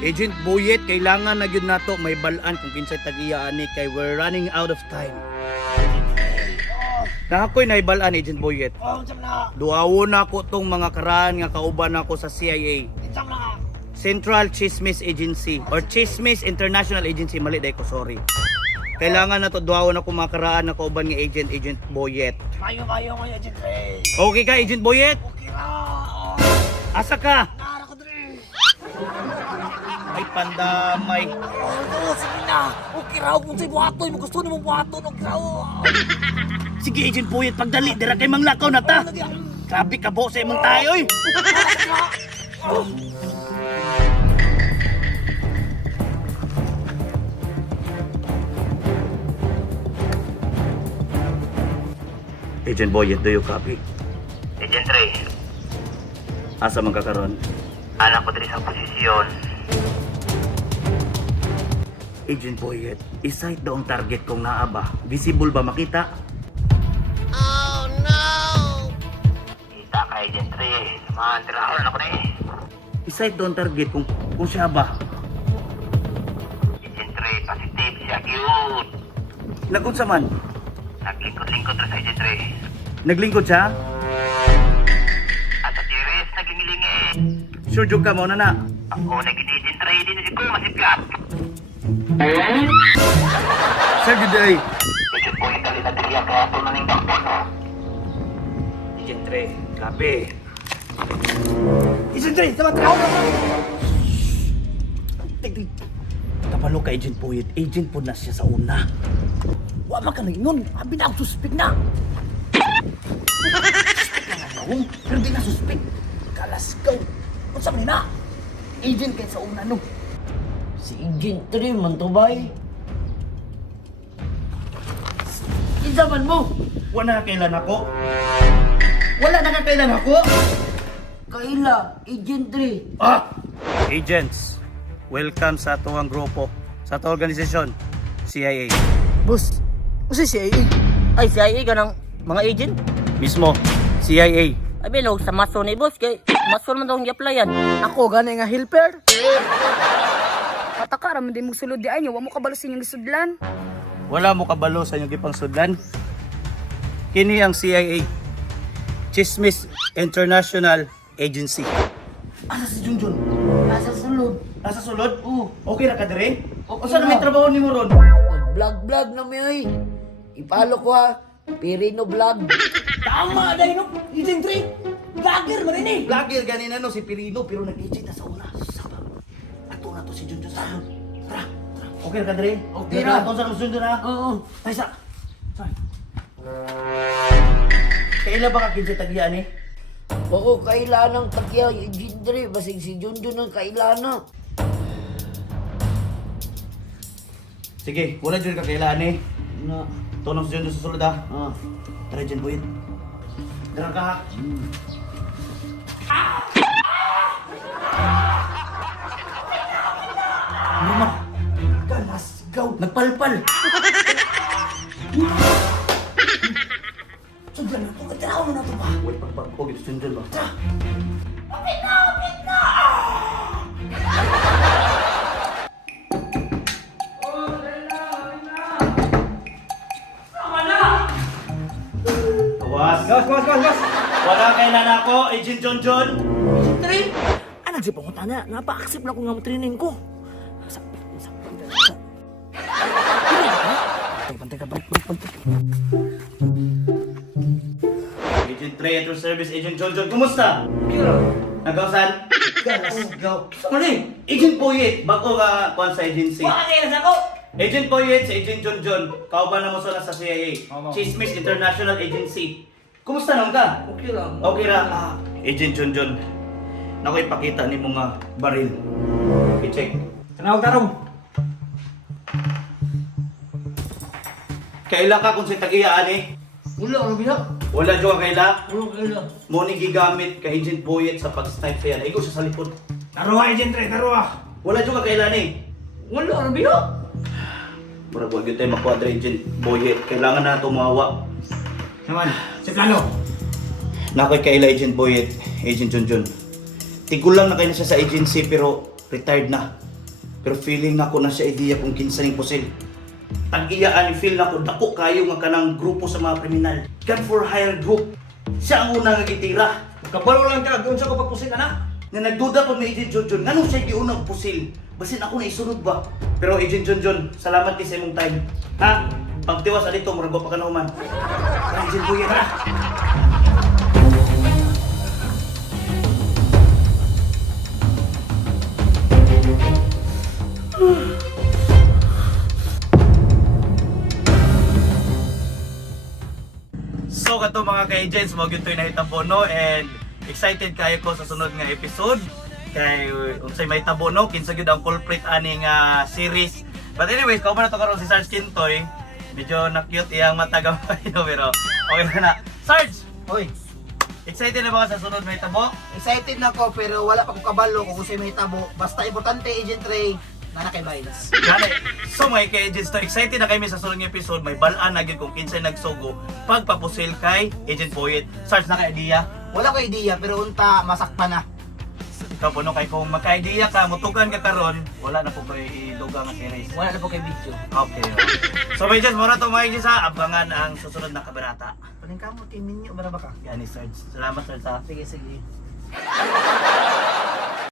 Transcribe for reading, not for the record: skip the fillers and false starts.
Agent Boyet, kailangan na gyud nato may balaan kung kinsay tag-iya ani kay we're running out of time. Nakakoy na ibalaan, Agent Boyet. Duawon na ko tong mga karaan nga kauban ako sa CIA. Central Chismis Agency or Chismis International Agency, mali dai ko, sorry. Kailangan na to duawon ako mga karaan na kauban nga Agent Boyet. Mayo mo Agent Ray. Okay ka, Agent Boyet? Okay ra. Asa ka? Nara ko dre. Ay pandamay. Oh, sige na. Okay ra kung say buhaton mo gusto nimo buhaton okay ra. Sige, Agent Boyet, pagdali dira kay manglakaw na ta. Grabe ka bo sa imong tayo oy. Agent Boyet, do you copy? Agent Ray, Asa man kakaron? anak ko diri sa posisyon. Agent Boyet, isight daw ang target kong naa ba? Visible ba makita? Kita ka, Agent Ray. Samahan tirahan ako na eh. Isight daw ang target kung siya ba? Agent Ray, positive siya, cute. Nagunsa man? Naglingkod-lingkod rin sa Agent Ray. Naglingkod siya? At sa series, naging-ilingi. Sure jud ka mo na. Ako naging Agent Ray, din na ko masiplat. Sir, good day. Agent Boy, dali na diri ang kaso na ning bakpon. Agent Ray, grabe. Agent Ray, sama trabaho ka. Tig. Kapalo ka, Agent Boyet. Agent po na siya sa una. Wa man ka nun. Abi na ako suspect na. Suspect na nga gawong, pero di na suspect. Kalasgaw. Unsa man na? Agent kay sa una no. Si Agent Ray man to bay. Insaman mo. Wala na kailan ako. Wala na kailan ako. Kaila, Agent Ray. Agents, welcome sa atong grupo, sa atong organisasyon, CIA. Boss, usa siya Ay, CIA ka ng mga agent? Mismo, CIA. Ay, bilog sa maso ni boss. Kay maso man daw ang i-applyan. Ako gani nga helper. Pataka raman din mo sulod di ay nyo, wa mo kabalo sa inyong gisudlan. Wala mo kabalo sa inyong gipangsudlan. Kini ang CIA, Chismis International Agency. Asa si Junjun? Nasa sulod. Nasa sulod? Okay ra ka dire? Okay O saan na. may trabaho ni mo ron? Nag-vlog na mi oy. Ipalo ko ha. Pirino vlog. Tama dai no. Agent Ray. Vlogger man ini. Vlogger ganina no si Pirino pero nag-agent na sa una. Saba. Ato na to si Junjun sa ano. Tara. Okay ra ka dire? Okay ra. Ato sa Junjun ha. Oo. Tay sa. Kailan ba ka kinsay tagya ni? Oo, kaila ng tagya. Agent Ray. Basig si Junjun ang kaila na. Sige, wala dyan ka kailan ni. Na. Tunong si Junjun sa sulod ha. Ah. Tara dyan, Boyet. Tara ka ha. Mama, kalasgaw. Nagpalpal. Sugyan na to. Katiraw mo na to ba? Uy, pagpagpog ito si Junjun ba? Tara. Gawas. Wala kailan ako, Agent Junjun. Ray. Anak si pangutan na. Napa-accept na ko nga mo training ko. Pantay ka, balik. Agent Trey at your service, Agent Junjun. Kumusta? Nagawasan? Galasgaw. Saan ni? Agent Boyet. Bako ka kuhan sa agency. Kailan sa ako? Agent Boyet sa Agent Junjun. Kauban na mo sa CIA. Chismis International Agency. Kumusta naman ka? Okay lang. Okay ra. Agent Junjun. Naku ipakita ni mga baril. I-check. Tanawag tarong. Kaila ka kung si tag-iyaan eh. Wala, ano biya? Wala dyan ka kaila. Wala, kaila. Mo ni gigamit ka Agent Boyet sa pag-snipe sa yan. Igo siya sa likod. Taruha, Agent Ray. Taruha. Wala dyan ka kaila eh. Wala, ano biya? Murag wag yun tayo makuadra Agent Boyet. Kailangan na tumawa. Naman, sa plano. Nakoy kaila Agent Boyet, Agent Junjun. Tigulang na kayo na siya sa agency pero retired na. Pero feeling na ko na siya idea kung kinsa ning pusil. Tag-iyaan feel na ko dako kayo nga kanang grupo sa mga kriminal. Gun for hire group. Siya ang una nga gitira. Kabalo lang ka, doon sa ko pagpusin, anak. Na nagduda po may Agent John John. Nganong siya giunang pusil? Basin ako na isunod ba? Pero Agent John John, salamat kay sa imong time. Ha? Pagtiwas adito murag pa ka na human. Agent Boyet ha. So kato mga ka-agents, mo gyud toy nahitabo no, and excited kayo ko sa sunod nga episode. Kay unsay may tabo no, kinsa gyud ang culprit aning series. But anyways, kauban na to karon si Sarge Kintoy. Medyo na-cute iyang mata gamay no, pero okay na. Sarge, Hoy, excited na ba ka sa sunod may tabo? excited na ko pero wala pa ko kabalo kung usay may tabo. Basta importante, Agent Ray, na kay Miles. Gani. So mga ka-agents to, excited na kami sa sunod nga episode. May balaan na gyud kung kinsay nagsugo pagpapusil kay Agent Boyet. Sarge, naka-idea? Wala ko idea pero unta masakpan na. Ikaw po no, kay kung magka-idea ka, mutugan ka karon, wala na po kayo ilugang ang series. Wala na po kay video. Okay. So may just muna to mga agents ha, abangan ang susunod na kabarata. Paling ka mo, team ninyo, bara ba ka? Yan ni Sarge. Salamat Sarge ha. Sige, sige.